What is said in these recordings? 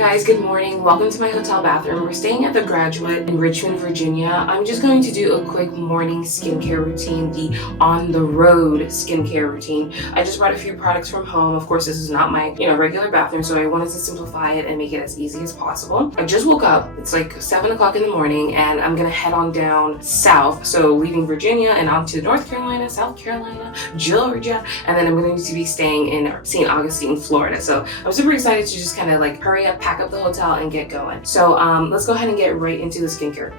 guys, good morning. Welcome to my hotel bathroom. We're staying at the Graduate in Richmond, Virginia. I'm just going to do a quick morning skincare routine, the on the road skincare routine. I just brought a few products from home. Of course, this is not my regular bathroom, so I wanted to simplify it and make it as easy as possible. I just woke up. It's like 7 o'clock in the morning, and I'm gonna head on down south. So leaving Virginia and on to North Carolina, South Carolina, Georgia, and then I'm going to be staying in St. Augustine, Florida. So I'm super excited to just kind of like hurry up, pack up the hotel, and get going. So let's go ahead and get right into the skincare.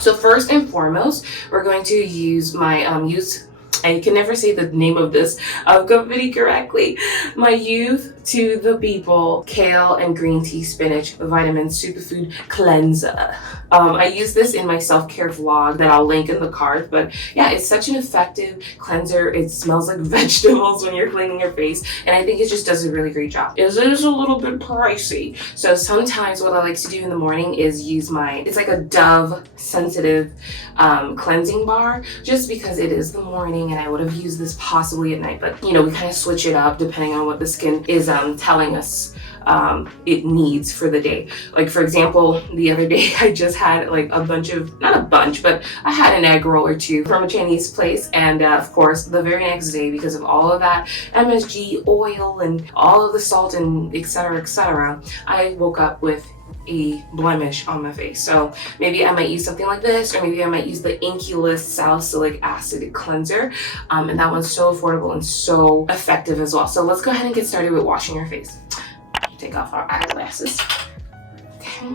So first and foremost, we're going to use my I can never say the name of this company correctly. My Youth to the People Kale and Green Tea Spinach Vitamin Superfood Cleanser. I use this in my self-care vlog that I'll link in the card, but yeah, it's such an effective cleanser. It smells like vegetables when you're cleaning your face, and I think it just does a really great job. It is a little bit pricey, so sometimes what I like to do in the morning is use it's like a Dove sensitive cleansing bar, just because it is the morning and I would have used this possibly at night, but we kind of switch it up depending on what the skin is telling us it needs for the day. Like for example, the other day I just had like not a bunch, but I had an egg roll or two from a Chinese place, and of course the very next day, because of all of that MSG oil and all of the salt and etc., I woke up with a blemish on my face. So maybe I might use something like this, or maybe I might use the Inculus Salicylic Acid Cleanser, and that one's so affordable and so effective as well. So let's go ahead and get started with washing your face. Take off our eyeglasses. Okay.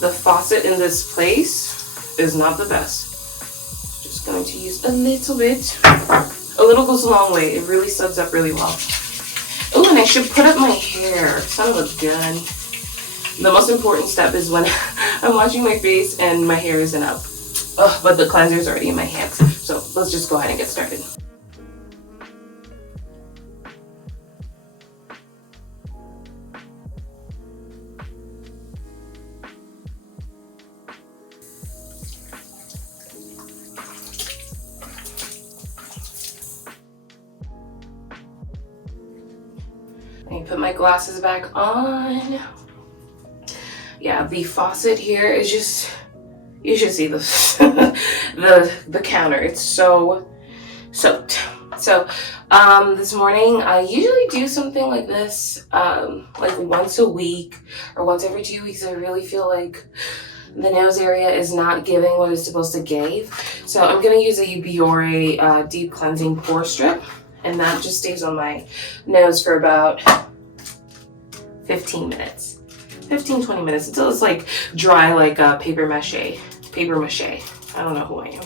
The faucet in this place is not the best. Just going to use a little bit. A little goes a long way. It really suds up really well. Oh, and I should put up my hair. Son of a gun. The most important step is when I'm washing my face and my hair isn't up. Oh, but the cleanser is already in my hands. So let's just go ahead and get started. Let me put my glasses back on. Yeah, the faucet here is just, you should see this, the counter. It's so soaked. So this morning I usually do something like this, like once a week or once every 2 weeks. I really feel like the nose area is not giving what it's supposed to give. So I'm gonna use a Biore deep cleansing pore strip, and that just stays on my nose for about 15 minutes. 15-20 minutes until it's like dry like paper mache. I don't know who I am.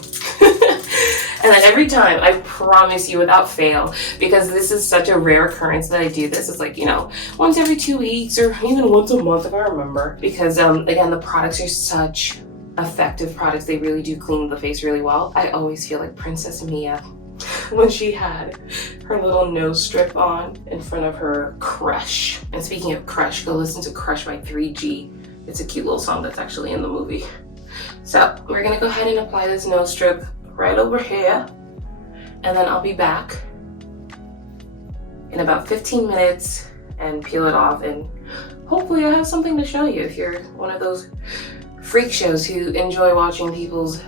And then every time, I promise you without fail, because this is such a rare occurrence that I do this, it's like, once every 2 weeks or even once a month if I remember, because again, the products are such effective products. They really do clean the face really well. I always feel like Princess Mia when she had her little nose strip on in front of her crush. And speaking of crush, go listen to Crush by 3G. It's a cute little song that's actually in the movie. So we're gonna go ahead and apply this nose strip right over here, and then I'll be back in about 15 minutes and peel it off, and hopefully I have something to show you if you're one of those freak shows who enjoy watching people's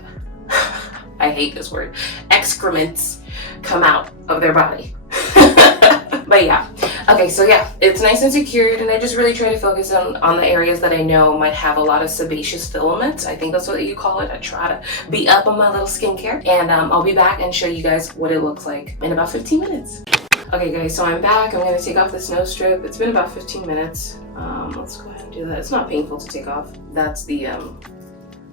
I hate this word, excrements come out of their body. But yeah, okay, so yeah, it's nice and secured, and I just really try to focus on the areas that I know might have a lot of sebaceous filaments. I think that's what you call it. I try to be up on my little skincare, and I'll be back and show you guys what it looks like in about 15 minutes. Okay guys, so I'm back. I'm gonna take off this nose strip. It's been about 15 minutes. Let's go ahead and do that. It's not painful to take off. That's the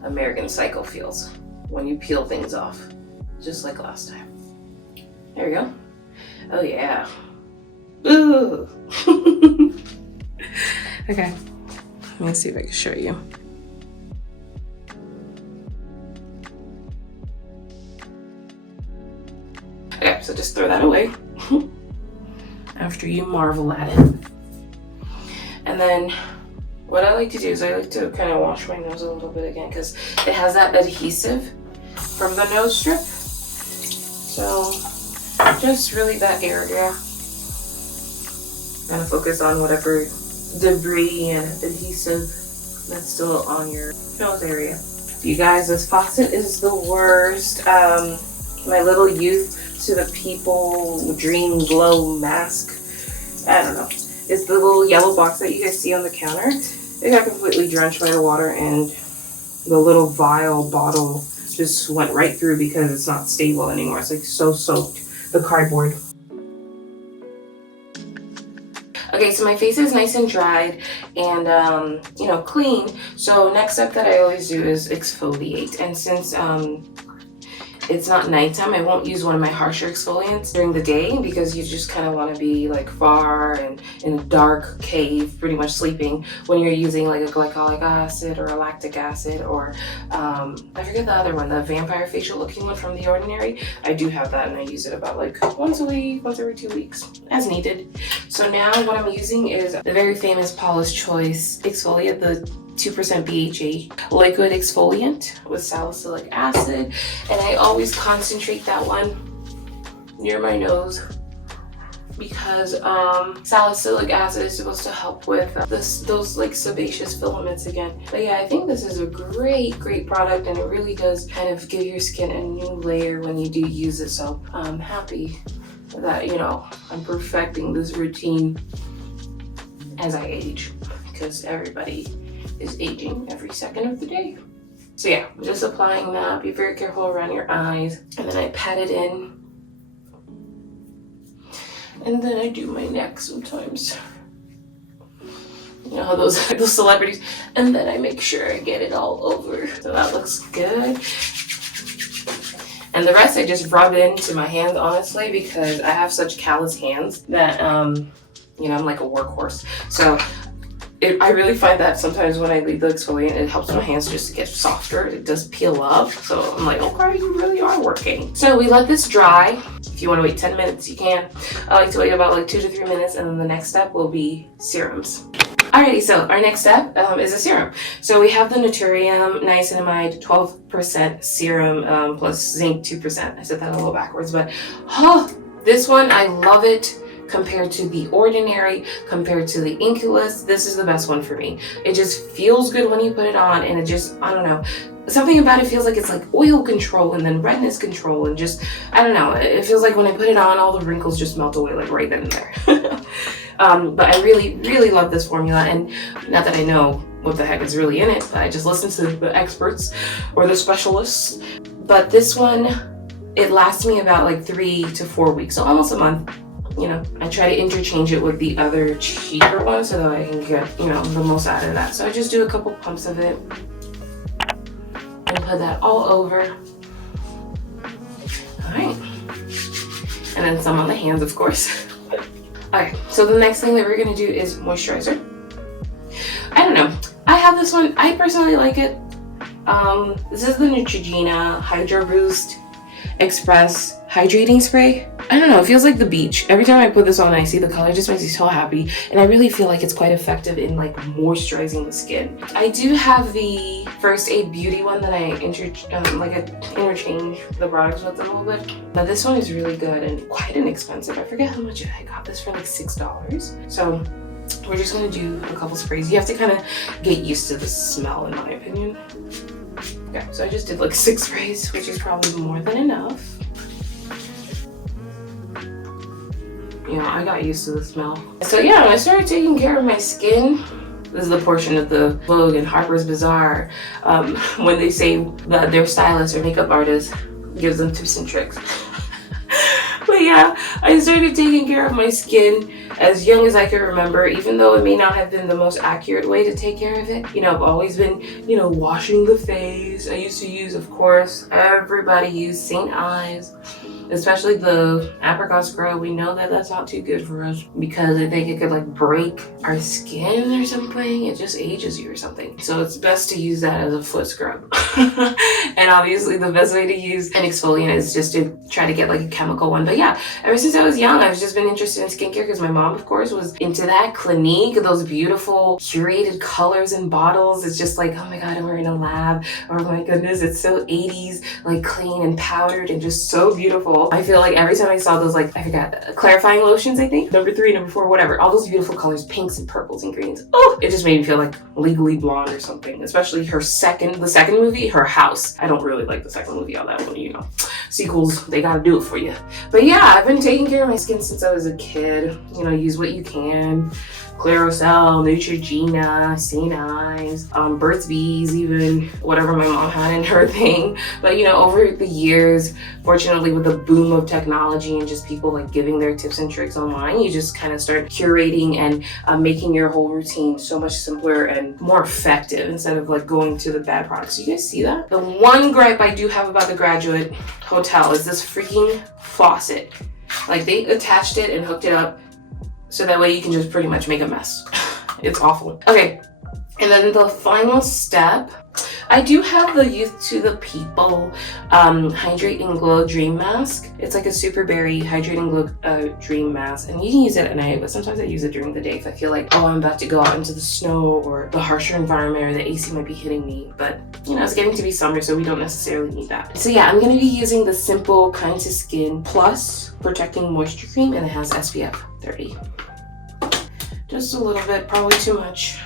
American Psycho feels when you peel things off, just like last time. There we go. Oh yeah. Ooh. Okay, let me see if I can show you. Okay, so just throw that away after you marvel at it. And then what I like to do is I like to kind of wash my nose a little bit again, because it has that adhesive from the nose strip. So just really that area. Kind of focus on whatever debris and adhesive that's still on your nose area. You guys, this faucet is the worst. My little youth to the people dream glow mask. I don't know. It's the little yellow box that you guys see on the counter. It got completely drenched by the water and the little vial bottle just went right through because it's not stable anymore. It's like so soaked, the cardboard. Okay, so my face is nice and dried and, you know, clean. So next step that I always do is exfoliate. And since it's not nighttime, I won't use one of my harsher exfoliants during the day because you just kind of want to be like far and in a dark cave, pretty much sleeping, when you're using like a glycolic acid or a lactic acid or I forget the other one, the vampire facial looking one from The Ordinary. I do have that and I use it about like once a week, once every 2 weeks as needed. So now what I'm using is the very famous Paula's Choice exfoliant, the 2% BHA liquid exfoliant with salicylic acid, and I always concentrate that one near my nose because salicylic acid is supposed to help with those like sebaceous filaments again. But yeah, I think this is a great product and it really does kind of give your skin a new layer when you do use it. So I'm happy that, you know, I'm perfecting this routine as I age because everybody is aging every second of the day. So yeah, I'm just applying that. Be very careful around your eyes. And then I pat it in. And then I do my neck sometimes. You know how those celebrities. And then I make sure I get it all over. So that looks good. And the rest I just rub into my hands, honestly, because I have such callous hands that, you know, I'm like a workhorse. So I really find that sometimes when I leave the exfoliant, it helps my hands just get softer. It does peel up. So I'm like, okay, you really are working. So we let this dry. If you want to wait 10 minutes, you can. I like to wait about like 2 to 3 minutes, and then the next step will be serums. Alrighty, so our next step is a serum. So we have the Naturium Niacinamide 12% serum plus zinc 2%. I said that a little backwards, but this one, I love it. Compared to The Ordinary, compared to the Incubus, this is the best one for me. It just feels good when you put it on, and it just, I don't know, something about it feels like it's like oil control and then redness control, and just, I don't know, it feels like when I put it on, all the wrinkles just melt away like right then and there. But I really love this formula, and not that I know what the heck is really in it, but I just listen to the experts or the specialists. But this one, it lasts me about like 3 to 4 weeks, so almost a month. You know, I try to interchange it with the other cheaper one so that I can get, you know, the most out of that. So I just do a couple pumps of it and put that all over. All right. And then some on the hands, of course. All right, so the next thing that we're gonna do is moisturizer. I don't know, I have this one, I personally like it. This is the Neutrogena Hydro Boost Express Hydrating Spray. I don't know, it feels like the beach. Every time I put this on and I see the color, it just makes me so happy. And I really feel like it's quite effective in like moisturizing the skin. I do have the First Aid Beauty one that I interchange the products with a little bit. But this one is really good and quite inexpensive. I forget how much I got this for, like $6. So we're just gonna do a couple sprays. You have to kind of get used to the smell, in my opinion. Okay, so I just did like 6 sprays, which is probably more than enough. You know, I got used to the smell. So yeah, when I started taking care of my skin, this is the portion of the Vogue and Harper's Bazaar when they say that their stylist or makeup artist gives them tips and tricks. But yeah, I started taking care of my skin as young as I can remember, even though it may not have been the most accurate way to take care of it. You know, I've always been, you know, washing the face. I used to use, of course, everybody used St. Ives, especially the apricot scrub. We know that that's not too good for us because I think it could like break our skin or something. It just ages you or something. So it's best to use that as a foot scrub. And obviously the best way to use an exfoliant is just to try to get like a chemical one. But yeah, ever since I was young, I've just been interested in skincare because my mom, of course, was into that. Clinique, those beautiful curated colors and bottles. It's just like, oh my God, we're in a lab. Oh my goodness, it's so 80s, like clean and powdered and just so beautiful. beautiful. I feel like every time I saw those, like, I forgot, clarifying lotions, I think, number 3, number 4, whatever, all those beautiful colors, pinks and purples and greens. Oh, it just made me feel like Legally Blonde or something, especially the second movie, her house. I don't really like the second movie on that one, you know. Sequels, they gotta do it for you. But yeah, I've been taking care of my skin since I was a kid. You know, use what you can. Clarocell, Neutrogena, St. Ives, Burt's Bees, even whatever my mom had in her thing. But you know, over the years, fortunately with the boom of technology and just people like giving their tips and tricks online, you just kind of start curating and making your whole routine so much simpler and more effective instead of like going to the bad products. You guys see that? The one gripe I do have about the Graduate Hotel is this freaking faucet. Like they attached it and hooked it up so that way you can just pretty much make a mess. It's awful. Okay, and then the final step, I do have the Youth to the People Hydrate and Glow Dream Mask. It's like a super berry Hydrate and Glow dream mask, and you can use it at night, but sometimes I use it during the day if I feel like, oh, I'm about to go out into the snow or the harsher environment or the AC might be hitting me. But you know, it's getting to be summer, so we don't necessarily need that. So yeah, I'm gonna be using the Simple Kind to Skin Plus Protecting Moisture Cream, and it has SPF 30. Just a little bit, probably too much.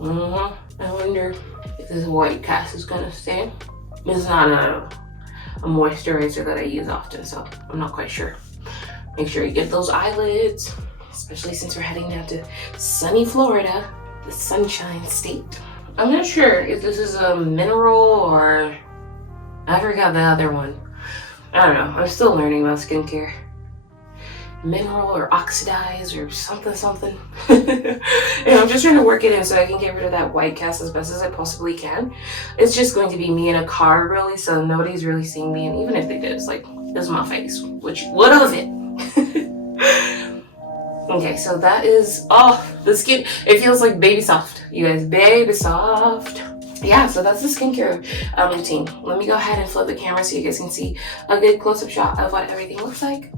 I wonder if this white cast is gonna stay. It's not a moisturizer that I use often, so I'm not quite sure. Make sure you get those eyelids, especially since we're heading down to sunny Florida, the Sunshine State. I'm not sure if this is a mineral or I forgot the other one. I don't know. I'm still learning about skincare. Mineral or oxidize or something. And I'm just trying to work it in so I can get rid of that white cast as best as I possibly can. It's just going to be me in a car really, so nobody's really seeing me, and even if they did, it's like, this is my face, which, what of it? Okay, so that is, oh, the skin, it feels like baby soft, you guys, baby soft. Yeah, so that's the skincare routine. Let me go ahead and flip the camera so you guys can see a good close-up shot of what everything looks like.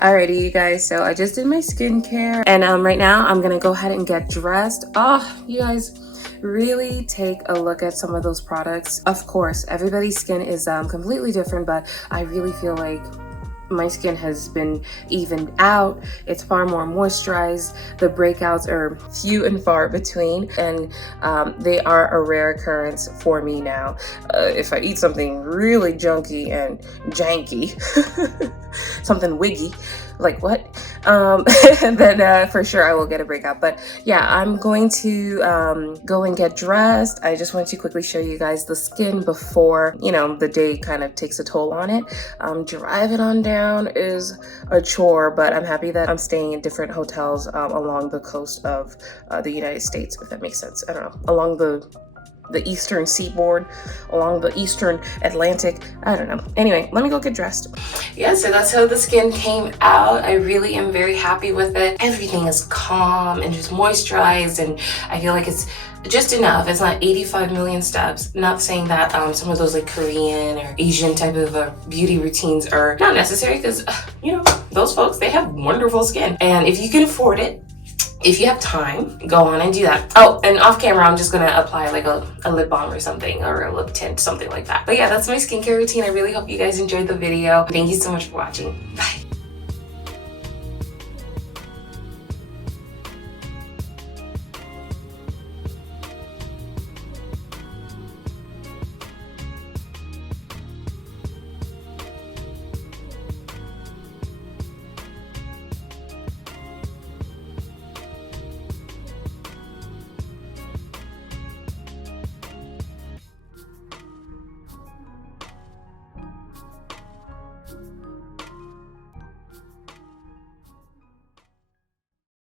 Alrighty, you guys, so I just did my skincare, and right now I'm gonna go ahead and get dressed. Oh, you guys, really take a look at some of those products. Of course, everybody's skin is completely different, but I really feel like my skin has been evened out. It's far more moisturized. The breakouts are few and far between, and they are a rare occurrence for me now. If I eat something really junky and janky, something wiggy, like what? Then for sure I will get a breakout. But yeah, I'm going to go and get dressed. I just want to quickly show you guys the skin before, you know, the day kind of takes a toll on it. Driving on down is a chore, but I'm happy that I'm staying in different hotels along the coast of the United States, if that makes sense. I don't know, along the eastern seaboard, along the eastern Atlantic, I don't know. Anyway, let me go get dressed. Yeah, so that's how the skin came out. I really am very happy with it. Everything is calm and just moisturized, and I feel like it's just enough. It's not 85 million steps. Not saying that some of those like Korean or Asian type of beauty routines are not necessary, because you know, those folks, they have wonderful skin, and if you can afford it, if you have time, go on and do that. Oh, and off camera, I'm just gonna apply like a lip balm or something, or a lip tint, something like that. But yeah, that's my skincare routine. I really hope you guys enjoyed the video. Thank you so much for watching. Bye.